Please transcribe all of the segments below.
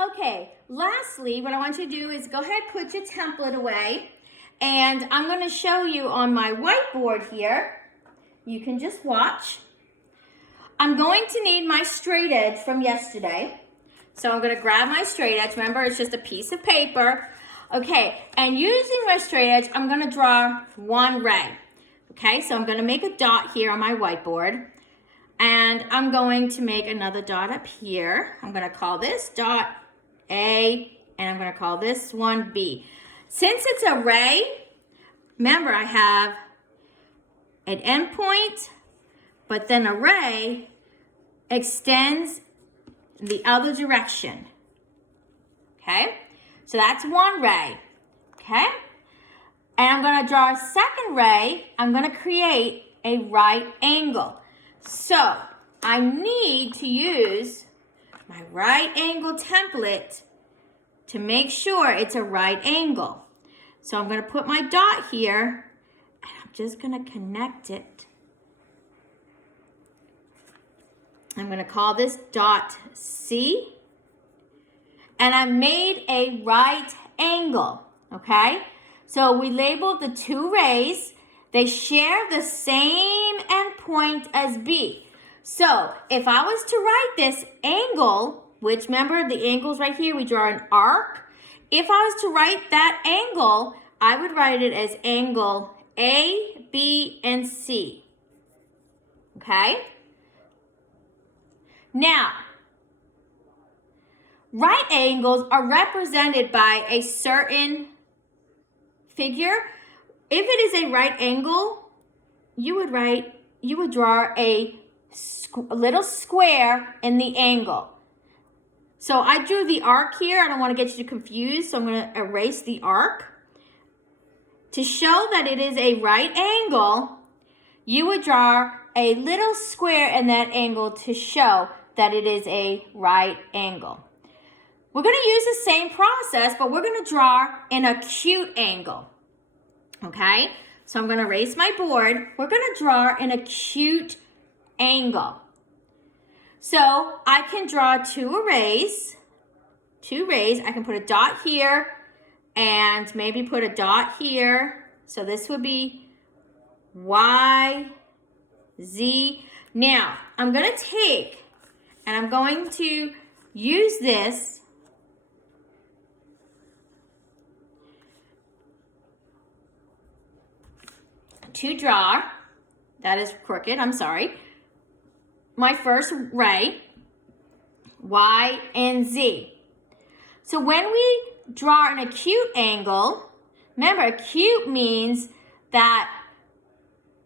Okay, lastly, what I want you to do is go ahead, put your template away, and I'm going to show you on my whiteboard here. You can just watch. I'm going to need my straight edge from yesterday. So I'm going to grab my straight edge. Remember, it's just a piece of paper. Okay, and using my straight edge, I'm going to draw one ray. Okay, so I'm going to make a dot here on my whiteboard. And I'm going to make another dot up here. I'm going to call this dot A, and I'm going to call this one B. Since it's a ray, remember I have an endpoint, but then a ray extends the other direction. Okay, so that's one ray. Okay, and I'm going to draw a second ray. I'm going to create a right angle. So I need to use my right angle template to make sure it's a right angle. So I'm going to put my dot here, and I'm just going to connect it. I'm going to call this dot C, and I made a right angle, okay? So we labeled the two rays. They share the same endpoint as B. So if I was to write this angle, which remember the angle's right here, we draw an arc. If I was to write that angle, I would write it as angle A, B, and C. Okay? Now, right angles are represented by a certain figure. If it is a right angle, you would draw a little square in the angle. So I drew the arc here. I don't want to get you confused, so I'm going to erase the arc. To show that it is a right angle, you would draw a little square in that angle to show that it is a right angle. We're going to use the same process, but we're going to draw an acute angle. Okay, so I'm going to erase my board. We're going to draw an acute angle. So I can draw two rays. I can put a dot here and maybe put a dot here. So this would be Y, Z. Now, I'm going to take and I'm going to use this to draw, that is crooked, I'm sorry, my first ray, Y and Z. So when we draw an acute angle, remember acute means that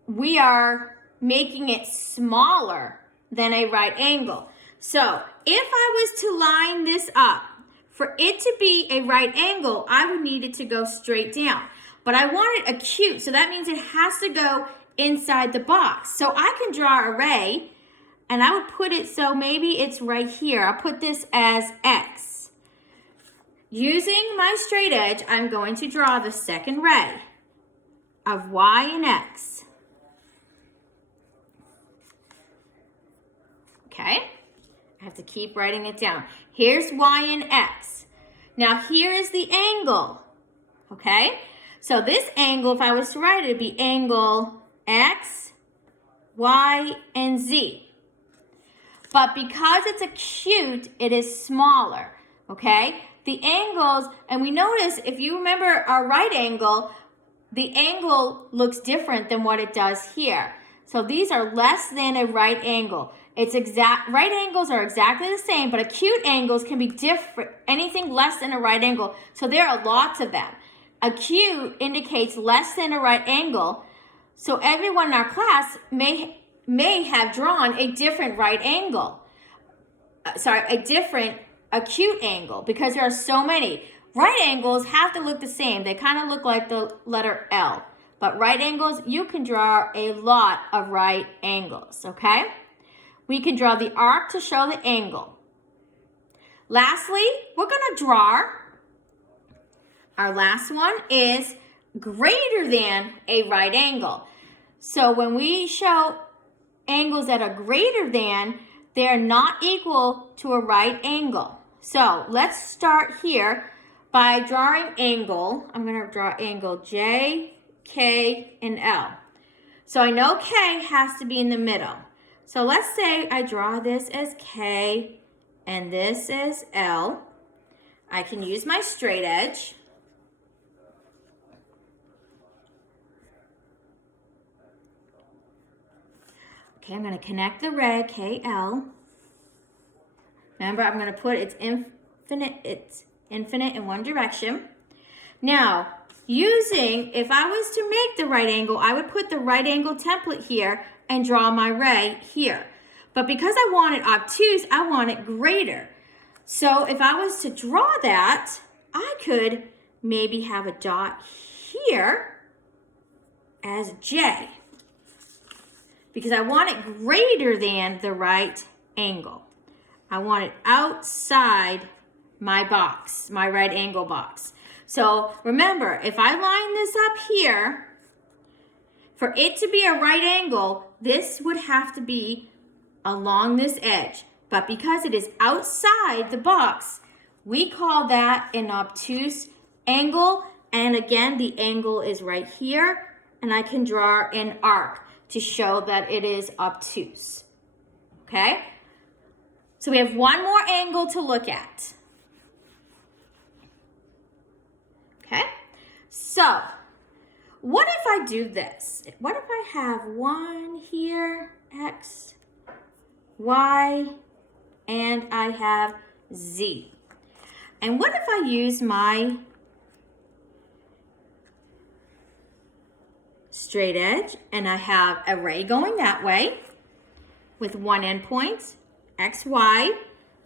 we are making it smaller than a right angle. So if I was to line this up, for it to be a right angle, I would need it to go straight down. But I want it acute, so that means it has to go inside the box. So I can draw a ray, and I would put it so maybe it's right here. I'll put this as X. Using my straight edge, I'm going to draw the second ray of Y and X. Okay, I have to keep writing it down. Here's Y and X. Now here is the angle, okay? So this angle, if I was to write it, it'd be angle X, Y, and Z. But because it's acute, it is smaller, okay? The angles, and we notice, if you remember our right angle, the angle looks different than what it does here. So these are less than a right angle. Right angles are exactly the same, but acute angles can be different, anything less than a right angle. So there are lots of them. Acute indicates less than a right angle. So everyone in our class may have drawn a different right angle. A different acute angle, because there are so many. Right angles have to look the same. They kind of look like the letter L. But right angles, you can draw a lot of right angles, okay? We can draw the arc to show the angle. Lastly, we're going to draw, our last one is greater than a right angle. So when we show angles that are greater than, they are not equal to a right angle, So let's start here by drawing angle. I'm going to draw angle J, K, and L. So I know K has to be in the middle. So let's say I draw this as K and this as L. I can use my straight edge. Okay, I'm going to connect the ray, KL. Remember, I'm going to put it's infinite in one direction. Now, if I was to make the right angle, I would put the right angle template here and draw my ray here. But because I want it obtuse, I want it greater. So if I was to draw that, I could maybe have a dot here as J, because I want it greater than the right angle. I want it outside my box, my right angle box. So remember, if I line this up here, for it to be a right angle, this would have to be along this edge. But because it is outside the box, we call that an obtuse angle. And again, the angle is right here, and I can draw an arc to show that it is obtuse. Okay? So we have one more angle to look at. Okay? So, what if I do this? What if I have 1 here, X, Y, and I have Z? And what if I use my straight edge and I have a ray going that way with one endpoint, X, Y,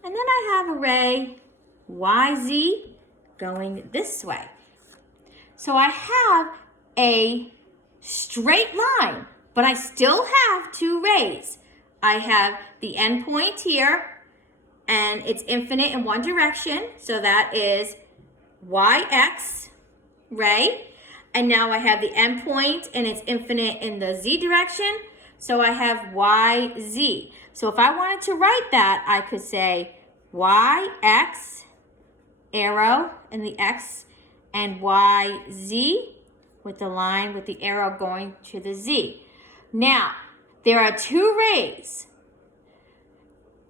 and then I have a ray Y, Z going this way. So I have a straight line, but I still have 2 rays. I have the endpoint here, and it's infinite in one direction, so that is YX ray. And now I have the endpoint, and it's infinite in the Z direction, so I have YZ. So if I wanted to write that, I could say YX, arrow, and the X, and YZ with the line with the arrow going to the Z. Now, there are 2 rays,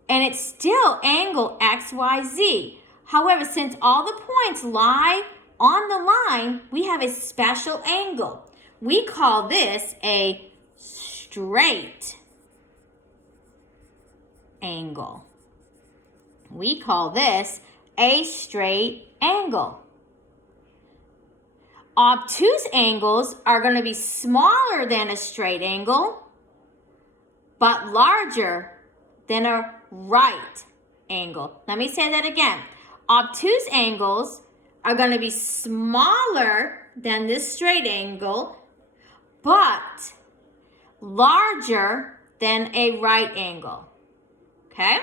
and it's still angle XYZ. However, since all the points lie on the line, we have a special angle. We call this a straight angle. We call this a straight angle. Obtuse angles are going to be smaller than a straight angle, but larger than a right angle. Let me say that again. Obtuse angles are going to be smaller than this straight angle, but larger than a right angle. Okay?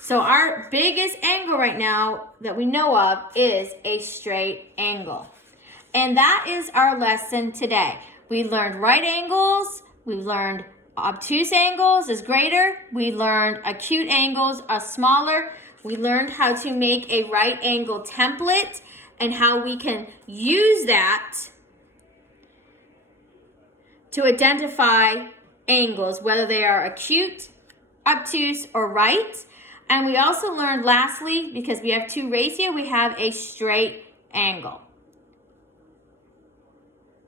So our biggest angle right now that we know of is a straight angle. And that is our lesson today. We learned right angles, we learned obtuse angles is greater, we learned acute angles are smaller, we learned how to make a right angle template and how we can use that to identify angles, whether they are acute, obtuse, or right. And we also learned lastly, because we have 2 rays here, we have a straight angle.